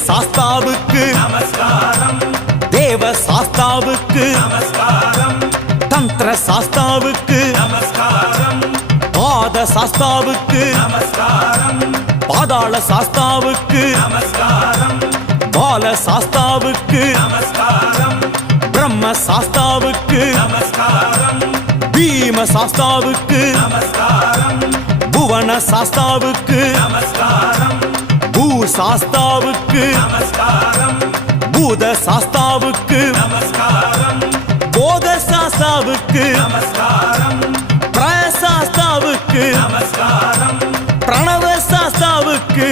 சாஸ்தாவுக்கு நமஸ்காரம் தேவ சாஸ்தாவுக்கு நமஸ்காரம் தந்திர சாஸ்தாவுக்கு நமஸ்காரம் பாத சாஸ்தாவுக்கு நமஸ்காரம் பாதாள சாஸ்தாவுக்கு நமஸ்காரம் பால சாஸ்தாவுக்கு நமஸ்காரம் பிரம்ம சாஸ்தாவுக்கு நமஸ்காரம் பீம சாஸ்தாவுக்கு நமஸ்காரம் புவன சாஸ்தாவுக்கு நமஸ்காரம் பூ சாஸ்தாவுக்கு நமஸ்காரம் பூத சாஸ்தாவுக்கு நமஸ்காரம் போத சாஸ்தாவுக்கு நமஸ்காரம் பிரய சாஸ்தாவுக்கு நமஸ்காரம் பிரணவ சாஸ்தாவுக்கு